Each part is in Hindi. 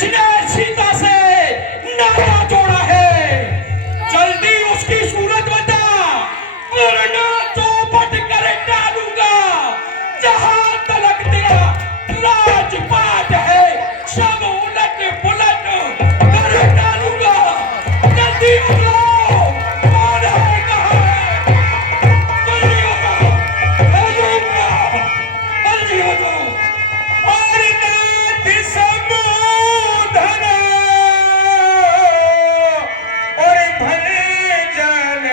जिसने सीता से नाता जोड़ा है, जल्दी उसकी सूरत बता वरना चौपट कर डालूंगा। जहां तलक तेरा राजपाट है सब उलट पुलट कर डालूंगा। जल्दी बताओ कौन है, कहां है? जल्दी बताओ, जल्दी बताओ, जल्दी बताओ। और नाथ समूधन और भले जन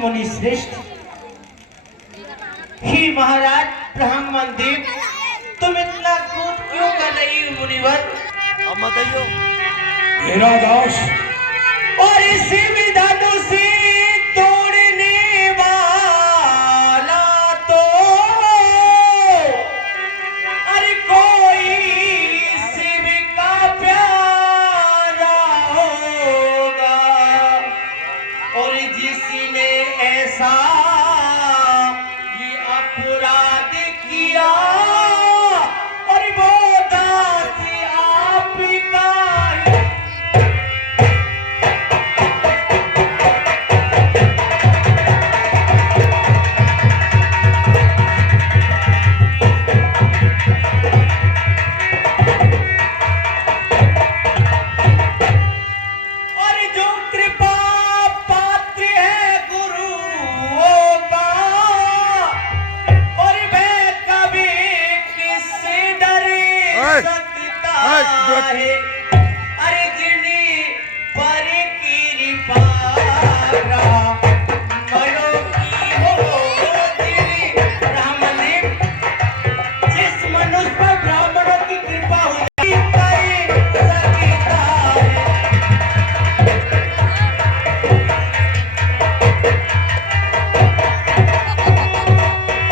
मुनि श्रेष्ठ, ही महाराज ब्राह्मण देव, तुम इतना क्रोध क्यों कर रही हो मुनिवर? मेरा दास और इसी विधानों से तोड़ने वाला तो अरे कोई शिव का प्यारा होगा, और जिसने ऐसा ये अपराध किया और वो दास आपका है। और जो कृपा पात्र है गुरुओं का, और वह कभी किससे डरे सकता है। अरे जिन्हीं पर कृपा मनो की हो तेरी ब्राह्मण, जिस मनुष्य पर ब्राह्मणों की कृपा हो सकता है।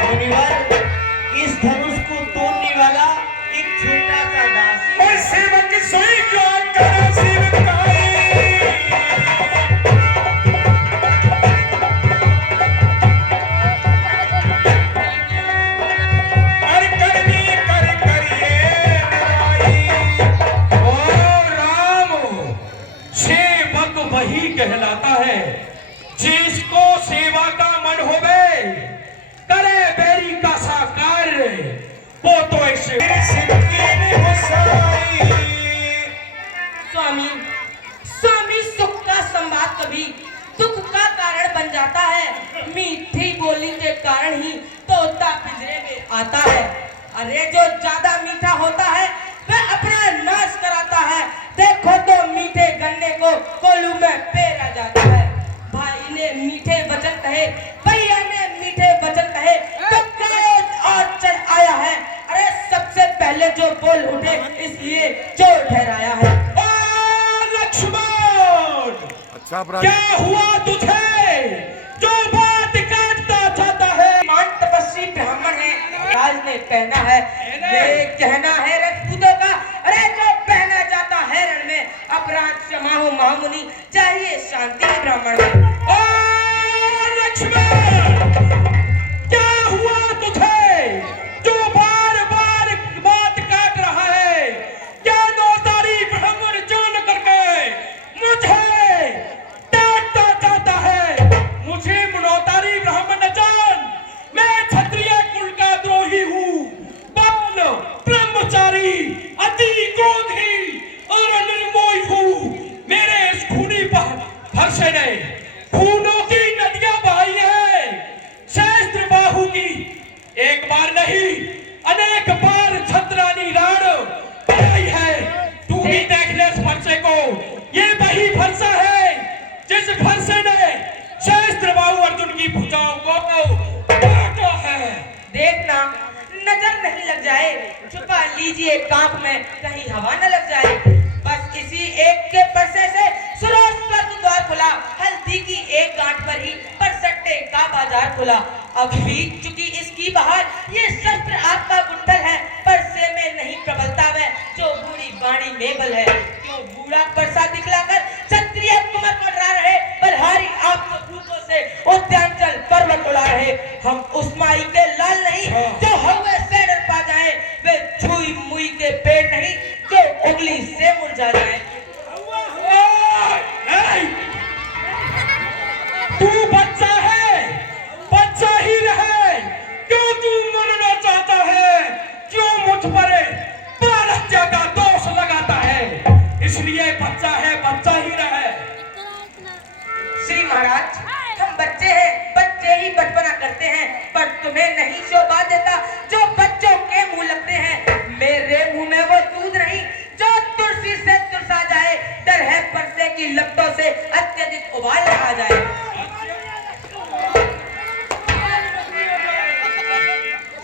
मुनिवर, इस धनुष को तोड़ने वाला एक छोटा सा दास है। और सेवक सोई क्यों करे सेवकाई। हर करनी कर करिए लड़ाई। ओ राम, सेवक वही कहलाता है जिसको सेवा का मन होवे, करे बेरी का साकार, वो तो ऐसे स्वामी, स्वामी सुख का संवाद कभी दुख का कारण बन जाता है। मीठी बोली के कारण ही तोता पिंजरे में आता है। अरे जो ज्यादा मीठा होता है वह अपना नाश कराता है। देखो तो मीठे गन्ने को कोल्हू में पेरा जाता है। भाई ने मीठे वचन कहे, भैया ने मीठे वचन कहे, तो क्रोध और चढ़ आया है। अरे सबसे पहले जो बोल उठे इसलिए चोर ठहराया है। लक्ष्मण, क्या हुआ तुझे जो बात काटता जाता है? मान तपस्वी ब्राह्मण है, राज ने पहना है, ये कहना है राजपूतों का। अरे जो पहना जाता है रण में, अपराध क्षमा हो महामुनि, चाहिए शांति ब्राह्मण में। ओ लक्ष्मण, क्या हुआ तुझे जो बार बार बात काट रहा है? क्या नौतारी ब्राह्मण जान करके मुझे डांटता जाता है? मुझे नौतारी ब्राह्मण न जान, मैं क्षत्रिय कुल का द्रोही हूँ, बाल ब्रह्मचारी, अति क्रोधी और निर्मोही हूँ। मेरे इस खूनी भरसे ने खूनों की नदियां बहाई है, सहस्त्र बाहु की। एक बार नहीं अनेक बार छत्रानी राण बहाई है। तू भी देख ले इस भरसे को, ये वही भरसा है जिस भरसे ने सहस्त्र बाहु अर्जुन की भुजाओं को काटा है। देखना नजर नहीं लग जाए, छुपा लीजिए कांप में, कहीं हवा न लग जाए। बस इसी एक के परसे से सुरोज स्वर्ग द्वार खुला, हल्दी की एक गांठ पर ही परसट्टे का बाजार खुला। अब बीत चुकी इसकी बहार, ये शस्त्र आपका गुंठल है, परसे में नहीं प्रबलता वह जो बूढ़ी बाणी में बल है। क्यों बूढ़ा परसा दिखलाकर क्षत्रिय कुमर को डरा रहे, बलहारी आपको भूखों से उद्यांचल पर्वत उड़ा रहे। हम उस माई के लाल नहीं जो हवे से डर पा जाए, वे छुई मुई के पेट नहीं जो उंगली से मुरझा जाए। तू बच्चा है, बच्चा ही रहे। क्यों तू मरना चाहता है? क्यों मुझ पर बाल हत्या का दोष लगाता है? इसलिए बच्चा है, बच्चा ही रहे। श्री महाराज, हम बच्चे हैं, बच्चे ही बचपना करते हैं, पर तुम्हें नहीं शोभा देता जो बच्चों के मुंह लगते हैं। मेरे मुंह में वो दूध नहीं जो तुलसी से तुरसा जाए, डर है परसे की लपटों से अत्यधिक उबाल आ जाए।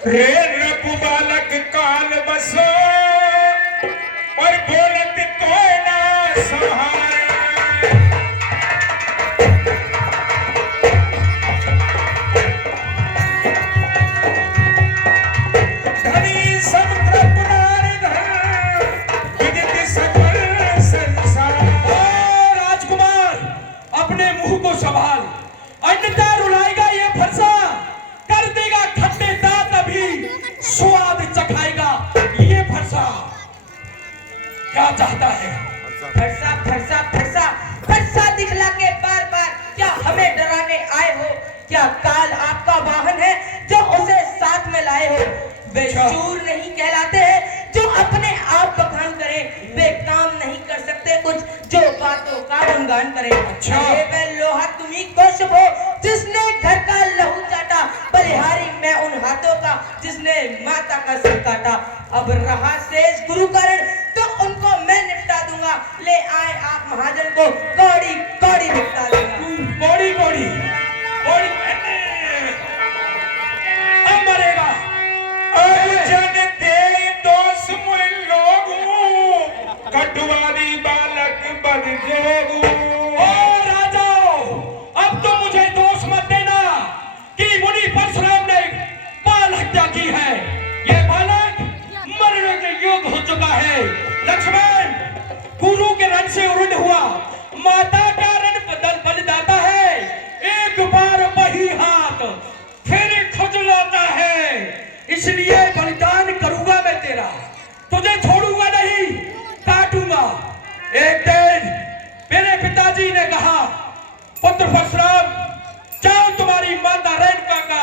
रे रघु बालक काल बसो और बोलत तो ना सहारे। धनी समुद्र पुरार धन विदित सकल संसार। ओ राजकुमार, अपने मुंह को संभाल, अन्यथा रुलाएगा ये फरसा, कर देगा खट्टे दांत, अभी स्वाद चखाएगा ये फरसा। क्या चाहता है? फरसा फरसा फरसा फरसा दिखला के बार बार क्या हमें डराने आए हो? क्या काल आपका वाहन है जो उसे साथ में लाए हो? वे शूर नहीं कहलाते हैं जो अपने आप बखान करें, वे काम नहीं कर सकते कुछ जो बातों का गुणगान करें। अच्छा। वे लोहा तुम्ही को शुभ हो जिसने घर का लहू चाटा, बलिहारी मैं उन हाथों का जिसने माता का सिर काटा। अब रहा शेष गुरु कारण तो उनको मैं निपटा दूंगा, ले आए आप महाजन को कौड़ी कौड़ी निपटा दूंगा। कौड़ी कौड़ी कौड़ी अब मरेगा। अर्जुन दे दोष मुल लोगू कटवारी बालक बन जोगू। ओ राजाओं, अब तो मुझे दोष मत देना कि मुनि परशुराम ने बाल हत्या की है। ये बालक मरने के योग्य हो चुका है। लक्ष्मण, गुरु के रण से उरुण हुआ, माता का रण बदल बलिदाता है। एक बार वही हाथ फिर खुजलाता है, इसलिए बलिदान करूंगा मैं तेरा, तुझे छोड़ूंगा नहीं, काटूंगा। एक दिन मेरे पिताजी ने कहा, पुत्र परशुराम जाओ तुम्हारी माता रेणुका का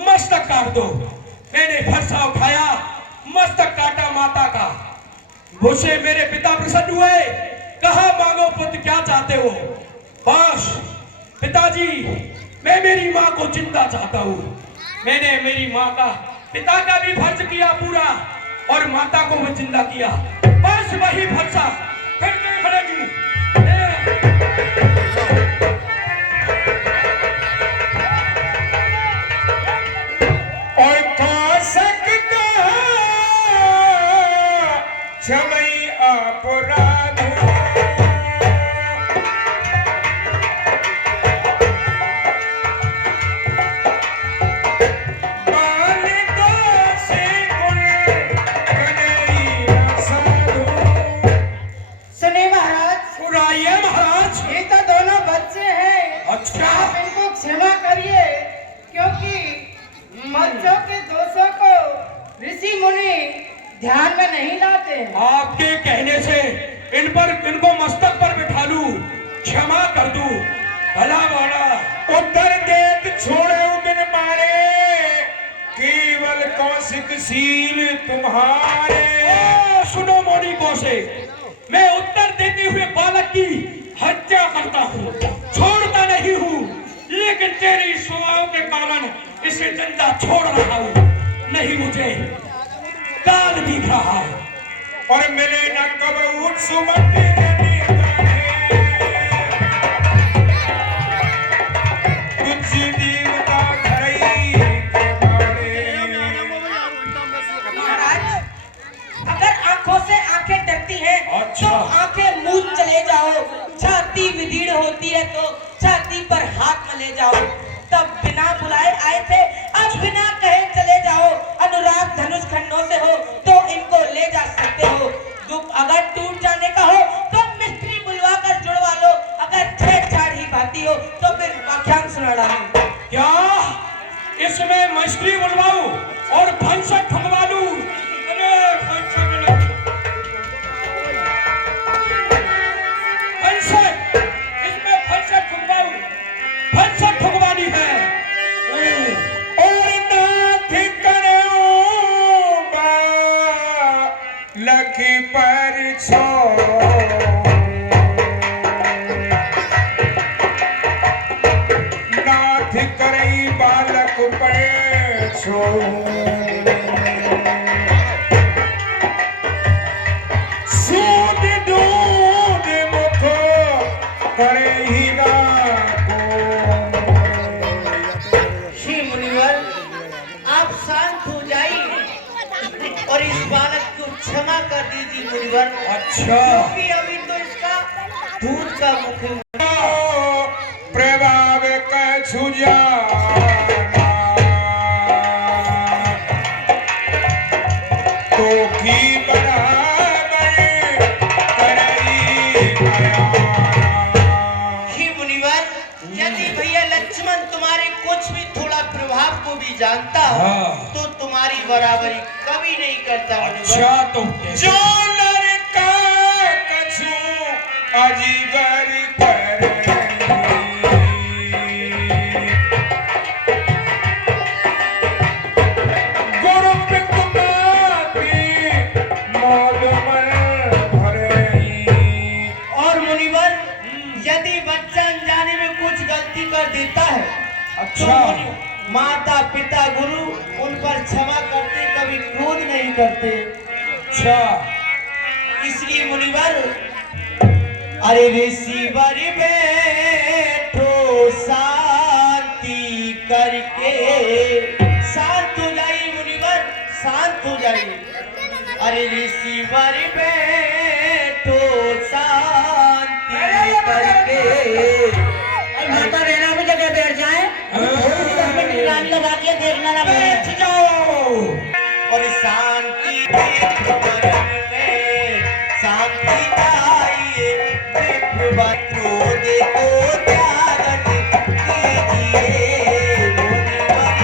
मस्तक काट दो। मैंने फरसा उठाया, मस्तक काटा माता का। मुझसे मेरे पिता प्रसन्न हुए, कहा मांगो पुत्र क्या चाहते हो? बस पिताजी, मैं मेरी माँ को जिंदा चाहता हूँ। मैंने मेरी माँ का, पिता का भी फर्ज किया पूरा और माता को भी जिंदा किया। बस वही फरसा फिर देख लेगी। और तो सकता क्षमई अपराध। बाल दोषी गुण कनई साधु। सुनिए महाराज, सुनाइए महाराज। ये तो दोनों बच्चे हैं, अच्छा। आप इनको क्षमा करिए, क्योंकि बच्चों के दोषों को ऋषि मुनि ध्यान में नहीं लाते। आपके कहने से इनको मस्तक पर बिठा लूं, क्षमा कर दूं, भला वाला। उत्तर देत छोड़े बिन मारे, केवल कौशिक शील तुम्हारे। ओ, सुनो मोनी से, मैं उत्तर देते हुए बालक की हत्या करता हूँ, छोड़ता नहीं हूँ, लेकिन तेरी स्वभाव के कारण इसे जिंदा छोड़ रहा हूँ। नहीं, मुझे काल दिख रहा है और मिले न कब उठ सुमति कुछ देवता घरई के बारे। महाराज, अगर आंखों से आंखें डरती हैं अच्छा। तो आंखें मूंद चले इसमें मछली बुलवाऊं और भंसा ठुकवा लूं। अरे भंसा इसमें भंसा ठुकवाऊं, भंसा ठुकवानी है। और नाथ करूं लखी पर छो नाथ करई बालक पर छो सूद दूध मुख करे ही ना श्री मुनिवर, आप शांत हो जाइए और इस बालक को क्षमा कर दीजिए मुनिवर। अच्छा क्योंकि अभी तो इसका दूध का मुख प्रभाव का छुजाना तो की बराबर करई श्री मुनिवर, यदि भैया लक्ष्मण तुम्हारे कुछ भी थोड़ा प्रभाव को भी जानता हो हाँ। तो तुम्हारी बराबरी कभी नहीं करता मुनिवर। अच्छा तो जो लड़का कछु अजीगर कर गुरु पितुमाती मौल मन भरई। और मुनिवर, यदि बच्चा अनजाने में कुछ गलती कर देता है अच्छा। तो माता पिता गुरु उन पर क्षमा करते, कभी क्रोध नहीं करते। अच्छा इसलिए मुनिवर, अरे ऋषिवर बैठो शांति करके, शांत हो जाइए मुनिवर, शांत हो जाइए। अरे ऋषिवर बैठो शांति करके। माता रहना भी जगह बैठ जाए, निगरानी लगा के देखना ना बैठ जाओ। और शांति शांति चाहिए, क्रोध को त्याग कीजिए मुनिवर।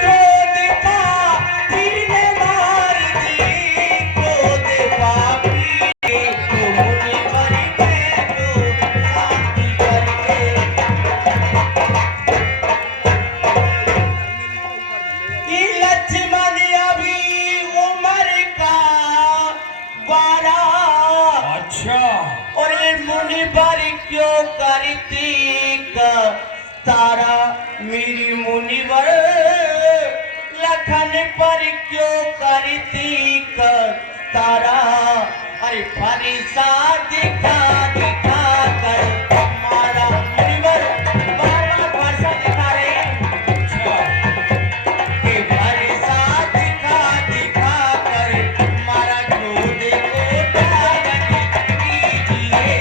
क्रोध पापी ने मार दी, क्रोध पापी को मुनिवर बैठो शांति करके। कि लक्ष्मण अभी उम्र का 12, अच्छा और ये मुनिवर क्यों करती का तारा, मेरी मुनिवर लखन पर क्यों करती का तारा। अरे फरिसा दिखा दिखा कर हमारा मुनिवर बार बार फरिसा दिखा रहे हैं। कि फरिसा दिखा दिखा कर हमारा क्रोध को त्याग कीजिए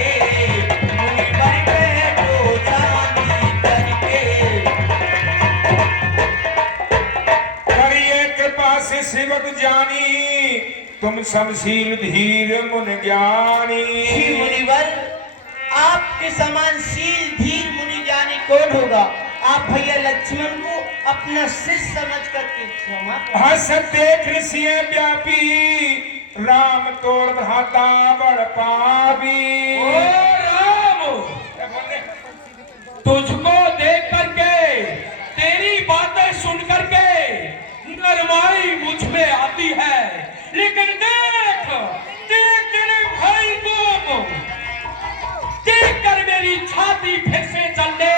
मुनिवर बैठो शांति करके। करिए कृपा से सेवक जानी तुम समशील धीर मुन ज्ञानी। श्री मुनिवर, आपके समान शील धीर मुनि ज्ञानी कौन होगा? आप भैया लक्ष्मण को अपना शिष्य समझ करके क्षमा करें। हस देख ऋषि व्यापी राम तोर भ्राता बड़ पापी। ओ राम, तुझको देख करके, तेरी बातें सुन करके नरमाई मुझ में आती है, लेकिन देख देख तेरे भाई को देख कर मेरी छाती फिर से चलने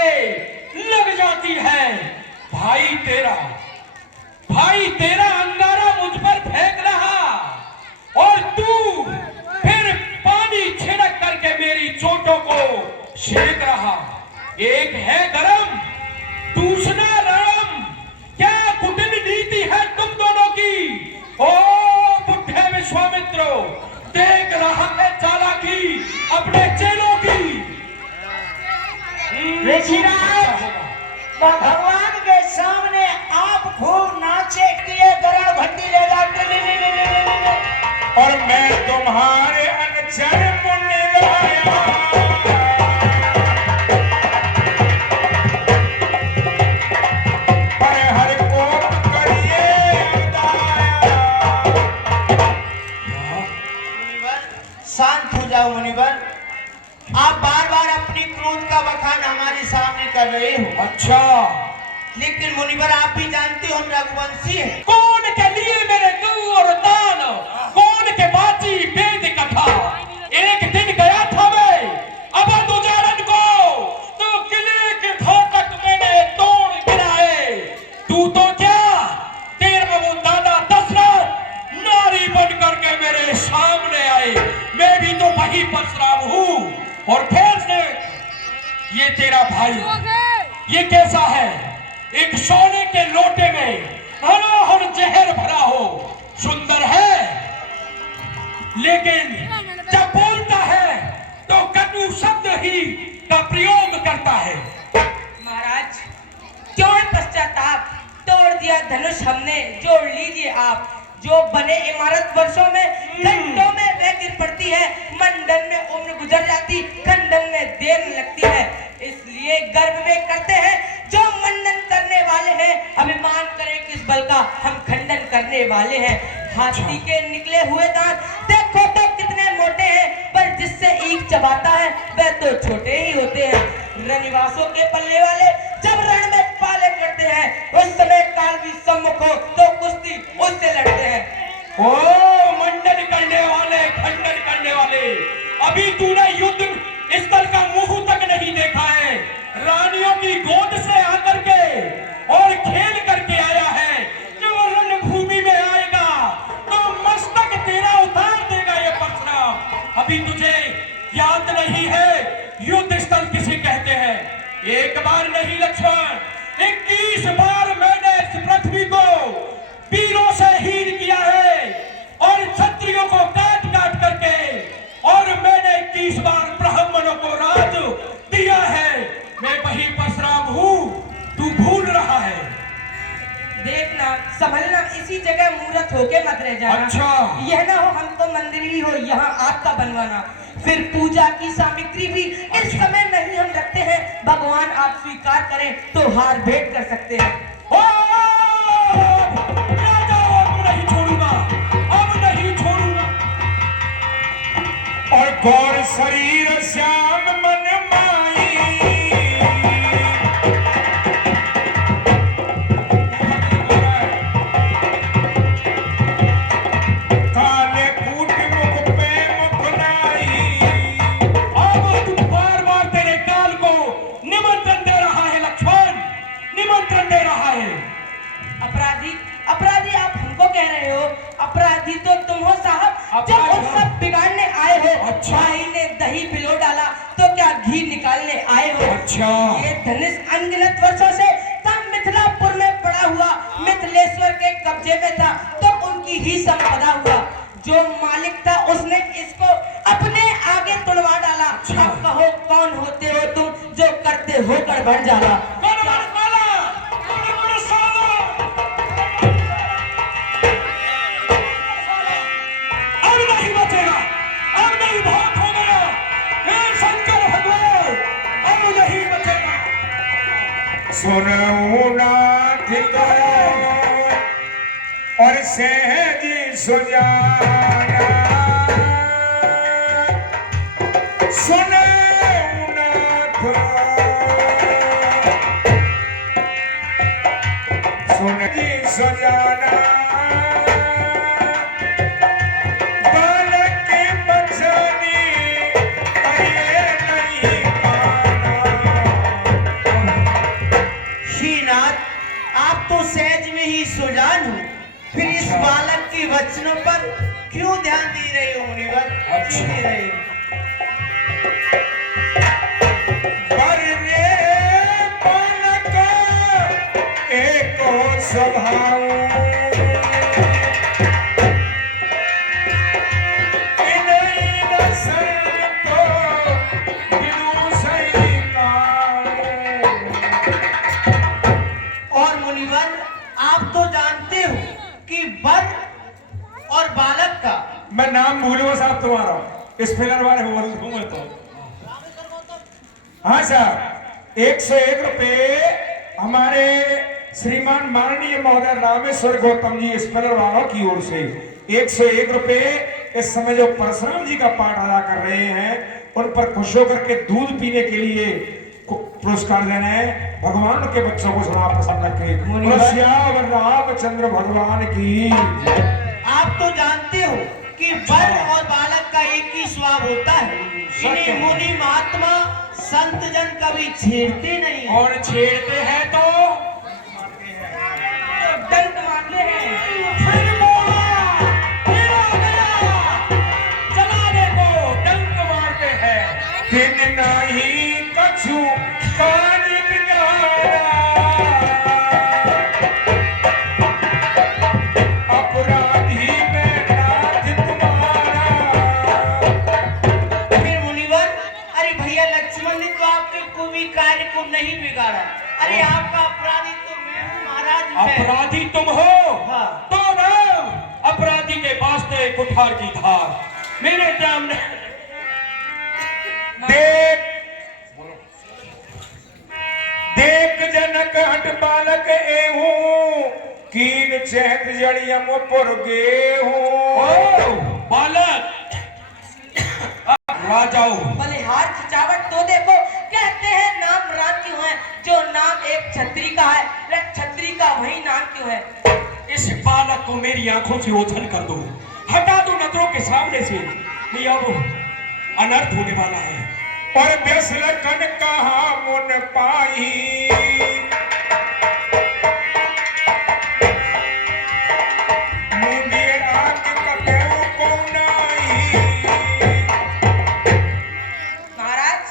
लग जाती है। भाई तेरा अंगारा मुझ पर फेंक रहा और तू फिर पानी छिड़क करके मेरी चोटों को सेक रहा। एक है गरम, दूसरा नरम। क्या कुटिल नीति है तुम दोनों की? ओ बुढ़े विश्वामित्र, देख रहा है चालाकी अपने चेलों की। ऋषिराज, भगवान के सामने आप खूब नाचे, किए गरण घंटी ले और मैं तुम्हारे अनचर मुनि लाया आप बार बार अपनी क्रोध का बखान हमारे सामने कर रहे हो। अच्छा, लेकिन मुनिवर आप भी जानते हो हम रघुवंशी हैं। कौन के लिए मेरे दू और दान, कौन के बाची वेद कथा। एक दिन गया था मैं अवध उजारन को, तो किले के फाटक मैंने तोड़ गिराए। तू तो क्या, तेरा वो दादा दशरथ नारी बन करके मेरे सामने आए। मैं भी तो वही परशुराम हूँ। और फिर से ये तेरा भाई, ये कैसा है? एक सोने के लोटे में हर जहर भरा हो, सुंदर है, लेकिन जब बोलता है तो कटु शब्द ही का प्रयोग करता है। महाराज, क्यों पश्चाताप, तोड़ दिया धनुष हमने, जोड़ लीजिए आप। जो बने इमारत वर्षों में, घंटों में वह गिर पड़ती है। मंडन में उम्र गुजर जाती, खंडन में देर लगती है। इसलिए गर्व में करते हैं जो मंडन करने वाले हैं। अभिमान करें किस बल का, हम खंडन करने वाले हैं। हाथी के निकले हुए दांत देखो तो कितने मोटे हैं, पर जिससे ईख चबाता है वह तो छोटे ही होते हैं। रनिवासों के पल्ले वाले जब रण में पाले करते हैं, उस समय काल भी सम्मुख हो तो कुश्ती उससे लड़ते हैं। ओ मंडन करने वाले, खंडन करने वाले, अभी तूने युद्ध स्थल का मुंह तक नहीं देखा है। रानियों की गोद से आकर के और खेल करके आया है। जो रणभूमि में आएगा तो मस्तक तेरा उतार देगा ये परशुराम। अभी तुझे याद नहीं है युद्ध स्थल किसे कहते हैं? एक बार नहीं लक्ष्मण, 21 बार मैंने इस पृथ्वी को वीरों से हीन किया है और क्षत्रियों को काट काट करके, और मैंने 21 बार ब्राह्मणों को राज दिया है। मैं वही परशुराम हूँ, तू भूल रहा है। देखना, संभलना, इसी जगह मूर्त होके मत रह जाना। अच्छा। यह ना हो हम तो मंदिर ही हो यहाँ आपका बनवाना। फिर पूजा की सामग्री भी इस समय नहीं हम रखते हैं। भगवान आप स्वीकार करें तो हार भेंट कर सकते हैं। अब नहीं छोड़ूंगा, अब नहीं छोड़ूंगा। और गौर शरीर श्याम मन माई, काले कूट मुख पे मुख नाई। अब तू बार बार तेरे काल को निमंत्रण दे रहा है लक्ष्मण, निमंत्रण दे रहा है। अपराधी, अपराधी आप हमको कह रहे हो? अपराधी तो तुम हो साहब, जब उन सब बिगाड़ने आए हो। अच्छा। भाई ने दही पिलो डाला तो क्या घी निकालने आए हो? अच्छा। ये धनुष अनगिनत वर्षों से तब मिथिलापुर में पड़ा हुआ, मिथिलेश्वर के कब्जे में था तो उनकी ही संपदा हुआ। जो मालिक था उसने इसको अपने आगे तुड़वा डाला। अब कहो कौन होते हो तुम जो करते हो गड़बड़ जाला। अब नहीं बचेगा, अब नहीं, बहुत हो गया। हे शंकर भगवान, अब नहीं बचेगा। सुनऊ नाथ तो और सहज सुजाना, सुनऊ नाथ, सुनज सुजाना, बालक की बचनी करिए नहीं पाना। श्रीनाथ, आप तो सहज में ही सुजान हो, फिर इस बालक के वचनों पर क्यों ध्यान दे रहे हो मुनिवर? क्यों दे रहे हो? पर रे बालक एको स्वभाव, इन्हीं नस्ल को बिनु सही काल। और मुनिवर, आप तो जानते हो कि वर और बालक का मैं नाम भूलूंगा साहब तुम्हारा, इस फिगर वाले बोल दूंगा तो। हाँ साहब, 101 रुपए हमारे श्रीमान माननीय महोदय रामेश्वर गौतम जी स्पेलर वालों की ओर से 101 रुपए इस समय जो परशुराम जी का पाठ अदा कर रहे हैं उन पर खुश होकर के दूध पीने के लिए पुरस्कार देना है। भगवान के बच्चों को सदा पसंद रखे। श्याम रामचंद्र भगवान की। आप तो जानते हो कि वर और बालक का एक ही स्वभाव होता है। इन्हें मुनि महात्मा संत जन कभी छेड़ते नहीं। और छेड़ते हैं तो दंड मारते हैं। फिर बोला, फिर आ गया, चला देखो, डंक मारते हैं। दिन नहीं कछु काज बिगाड़ा, अपराधी में नाथ तुम्हारा। फिर मुनिवर, अरे भैया लक्ष्मण ने तो आपके कोई कार्य को नहीं बिगाड़ा। अरे आपका अपराधी तो मैं हूँ महाराज। अपराधी तुम हो? हाँ। तो राम, अपराधी के वास्ते कुठार की धार मेरे सामने देख देख जनक हट बालक एहू, कीन चहत जड़ियम पुर गेहूं। ओ बालक, राजाओ बलिहार खिंचावट तो देखो। कहते हैं नाम राम क्यों है? जो नाम एक छत्री का है, वह छत्री का वही नाम क्यों है? इस बालक को मेरी आंखों से ओझल कर दो, हटा दो नजरों के सामने से, नहीं अब अनर्थ होने वाला है। और व्यसलकन कहा मुन पाई, मुंडियर आके कपेऊ को नाई। महाराज,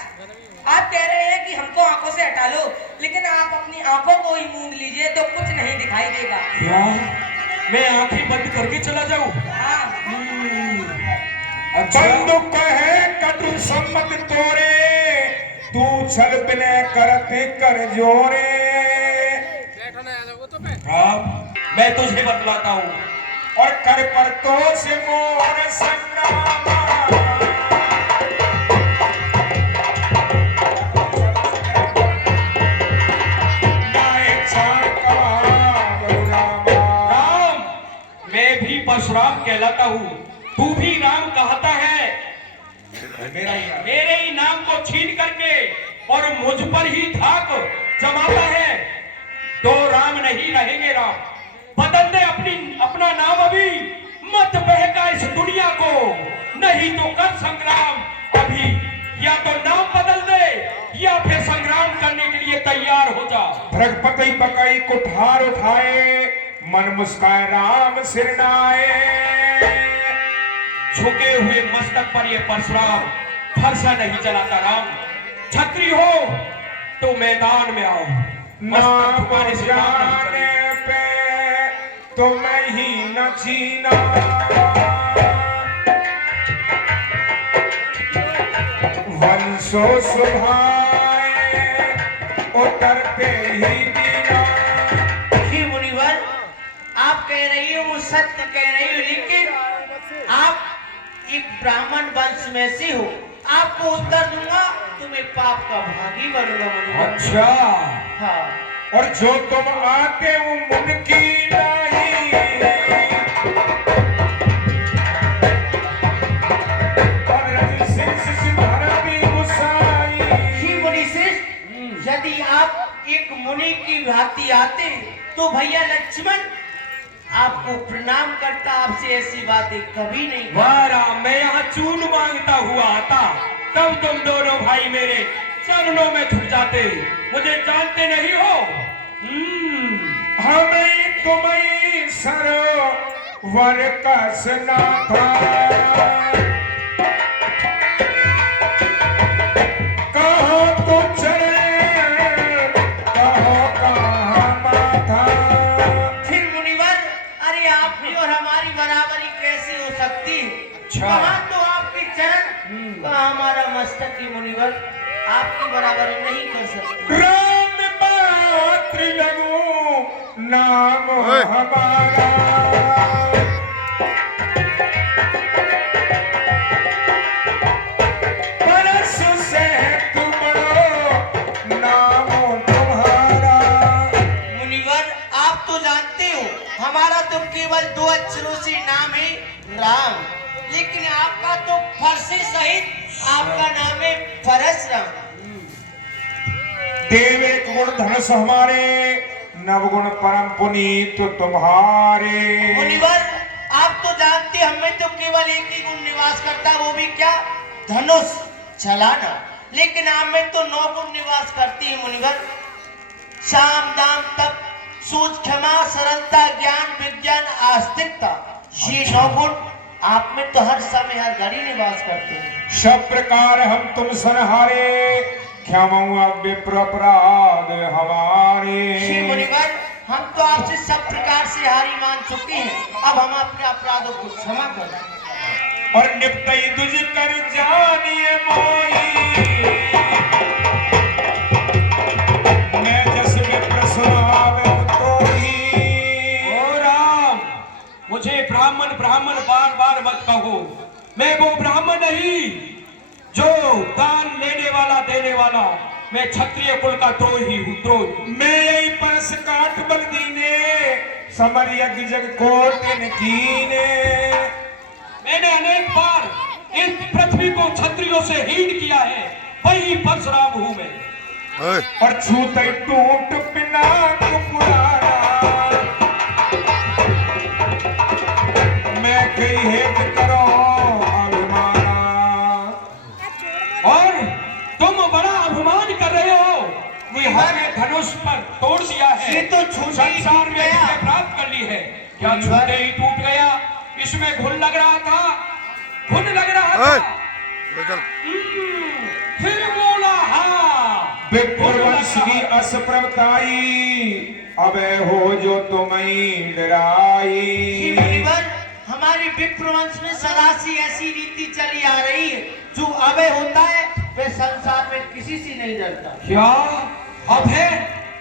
आप कह रहे हैं कि हमको आंखों से हटा लो, लेकिन आप अपनी आंखों को ही मूंद लीजिए तो कुछ नहीं दिखाई देगा। क्या मैं आंखें बंद करके चला जाऊं? हाँ। अच्छा, बंदूक है कटु सम्मत तोरे, तू छल बिने करते कर जोरे। राम, मैं तुझे बतलाता हूँ। और कर पर तो से मोर संग्राम, राम, मैं भी परशुराम कहलाता हूँ, तू भी राम कहता है। मेरे ही नाम को छीन करके और मुझ पर ही धाक जमाता है, तो राम नहीं रहेंगे। राम, बदल दे अपना नाम अभी, मत बहका इस दुनिया को, नहीं तो कर संग्राम अभी। या तो नाम बदल दे या फिर संग्राम करने के लिए तैयार हो जा। भ्रगपति पकई कुठार उठाए, मन मुस्काए राम सिरनाए। झुके हुए मस्तक पर ये परशुराम फरसा नहीं चलाता। राम, छत्री हो तो मैदान में आओ, मस्तक झुकाने से काम नहीं चलेगा। पे तो मैं ही न जीना, वंशो सुभाए उतर पे ही दीना। ही मुनिवर, आप कह रही हो वो सत्य कह रही हो, लेकिन आप एक ब्राह्मण वंश में से हो। आपको उत्तर दूंगा तो मैं पाप का भागी बनूंगा मुनिवर। अच्छा, हाँ। और जो तुम आते हो मुनकी नहीं, और रजसिंह सिधारा भी गुस्साई। ही मुनि श्रेष्ठ, यदि आप एक मुनि की भांति आते तो भैया लक्ष्मण आपको प्रणाम करता, आपसे ऐसी बातें कभी नहीं करता। वाह राम, मैं यहाँ चून मांगता हुआ आता, तब तुम दोनों भाई मेरे चरणों में झुक जाते। मुझे जानते नहीं हो? हमें तुम्हें सरोवर कसना था, कहो तो चले, कहो कहाँ माथा। फिर मुनिवर, अरे आपकी और हमारी बराबरी कैसी हो सकती है? कहाँ तो आपके चरण, कहाँ हमारा मस्तक ही मुनिवर, आपकी बराबरी नहीं कर सकते। राम पात्र लगू नाम हमारा, परस से तुम नाम तुम्हारा। मुनिवर, आप तो जानते हो हमारा तो केवल 2 अक्षरों से नाम है राम, लेकिन आपका तो फरसे सहित आपका नाम है परशुराम। देव एक गुण धनुष हमारे, नवगुण परम पुनीत तुम्हारे। मुनिवर आप तो जानते हमें तो केवल एक ही गुण निवास करता, वो भी क्या? धनुष चलाना। लेकिन आप में तो 9 गुण निवास करती है मुनिवर। शाम दाम तप सूझ क्षमा सरलता ज्ञान विज्ञान आस्तिकता, ये 9 गुण आप में तो हर समय हर घड़ी निवास करते हैं। सब प्रकार हम तुम सनहारे, क्षमा विप्र अपराध हमारे। श्री मुनिवर हम तो आपसे सब प्रकार से हारी मान चुके हैं, अब हम अपने अपराधों को क्षमा करें। और निपटई तुझ कर जानिए मोई, मैं जस विप्र सुनावे तोही। ओ राम, मुझे ब्राह्मण ब्राह्मण बार बार मत कहो। मैं वो ब्राह्मण नहीं जो दान लेने वाला देने वाला, मैं क्षत्रिय कुल का द्रोही हूँ, द्रोही। मैं यही परस काट बंदी ने, समर यज्ञ जग कोटिन कीने। मैंने अनेक बार इस पृथ्वी को क्षत्रियों से हीन किया है, वही परशुराम हूँ मैं। और छूते टूट पिनाक पुराना, मैं कही हेत करो अभिमाना। और तुम बड़ा अभिमान कर रहे हो, हमने धनुष पर तोड़ दिया है, ये तो छूटे ही संसार टूट में गया। विजय प्राप्त कर ली है। क्या छूटे ही टूट गया? इसमें घुन लग रहा था, घुन लग रहा था। फिर बोला हाँ, विप्रवंश की असप्रमताई, अबे हो जो तुम्हें डराई। मुनिवर हमारे विप्रवंश में सदा से ऐसी रीति चली आ रही है, जो अभय होता है वह संसार में किसी से नहीं डरता। क्या अभय?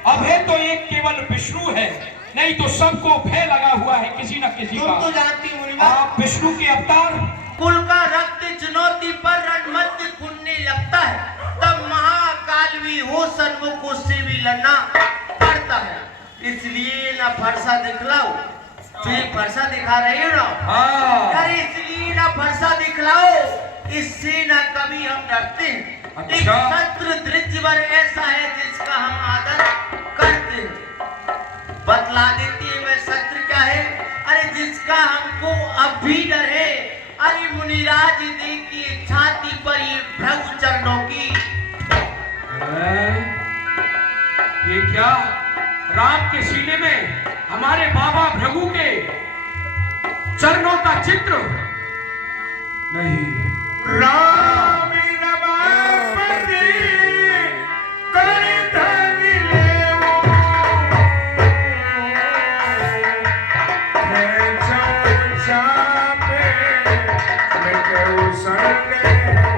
अभय तो एक केवल विष्णु है, नहीं तो सबको भय लगा हुआ है किसी न किसी तुम का। तो जानती मुनिवर, आप विष्णु के अवतार। कुल का रक्त चुनौती पर रणमध्य खुलने लगता है, तब महाकाल भी हो सन्मुख उससे भी लड़ना पड़ता है। इसलिए ना फरसा दिखलाओ, तुझे फरसा दिखा रही हो ना, हाँ। अरे इसलिए ना फरसा दिखलाओ, इससे ना कभी हम डरते हैं। अच्छा। एक शस्त्र धृतवर ऐसा है जिसका हम आदर करते हैं। बतला देती है वह शस्त्र क्या है? अरे जिसका हमको अब भी डर है। अरे मुनिराज देखिए छाती पर ये भृगु चरणों की। ये क्या? राम के सीने में हमारे बाबा भृगु के चरणों का चित्र? नहीं। राम नमस्ते कर धन लेवो, मैं जाऊं चापे मिटऊ संग हो।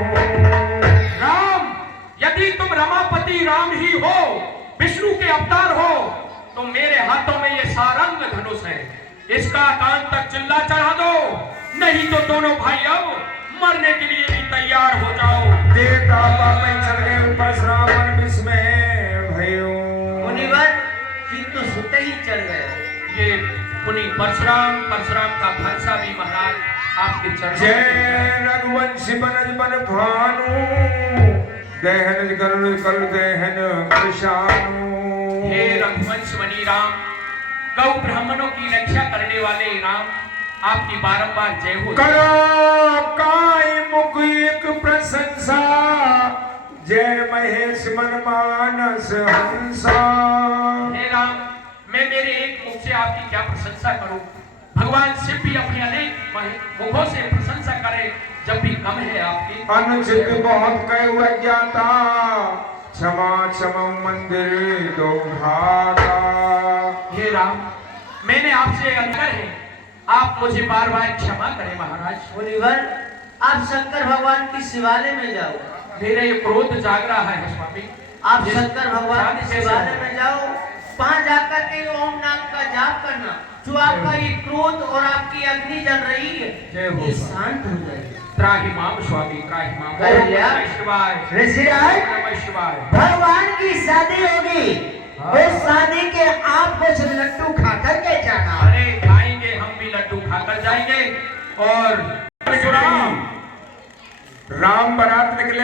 राम, यदि तुम रमापति राम ही हो, विष्णु के अवतार हो, तो मेरे हाथों में ये सारंग धनुष है, इसका कान तक चिल्ला चढ़ा दो, नहीं तो दोनों भाई अब मरने के लिए भी तैयार हो जाओ। देवता पापे चल गए परशुराम वन विस्मय भयो। मुनिवर की तो सुते ही चढ़ गए। ये पुनी परशुराम, परशुराम का भरसा भी महाराज आपके चरणों जय में। रघुवंशी बनज बन भानु, दहन करुण कर दहन कृषानु। हे रघुवंश मणि राम, गौ ब्राह्मणों की रक्षा करने वाले राम, आपकी बारंबार जय हो। करो काय मुख एक प्रशंसा, जय महेश मन मानस हंसा। हे राम, मैं मेरे एक मुख से आपकी क्या प्रशंसा करूं? भगवान शिव भी अपने अनेक मुखों से प्रशंसा करे, जब भी कम है आपकी। अनुचित बहुत कह ज्ञाता, क्षमा क्षमा मंदिर दो भागा। हे राम, मैंने आपसे अनुग्रह है, आप मुझे बार बार क्षमा करें महाराज। मुनिवर आप शंकर भगवान की शिवालय में जाओ। मेरे ये क्रोध जाग रहा है स्वामी। आप शंकर भगवान के शिवालय में जाओ, वहां जाकर के ओम नाम का जाप करना, जो आपका ये क्रोध और आपकी अग्नि जल रही है ये शांत हो जाएगी। त्राहि माम स्वामी, त्राहि माम। कर लिया? नमः शिवाय, ऋषिराज नमः शिवाय। भगवान की शादी होगी, उस शादी के आप कुछ लड्डू खा करके जाना। अरे खाएंगे, हम भी लड्डू खाकर जाएंगे। और परशुराम, राम बारात निकले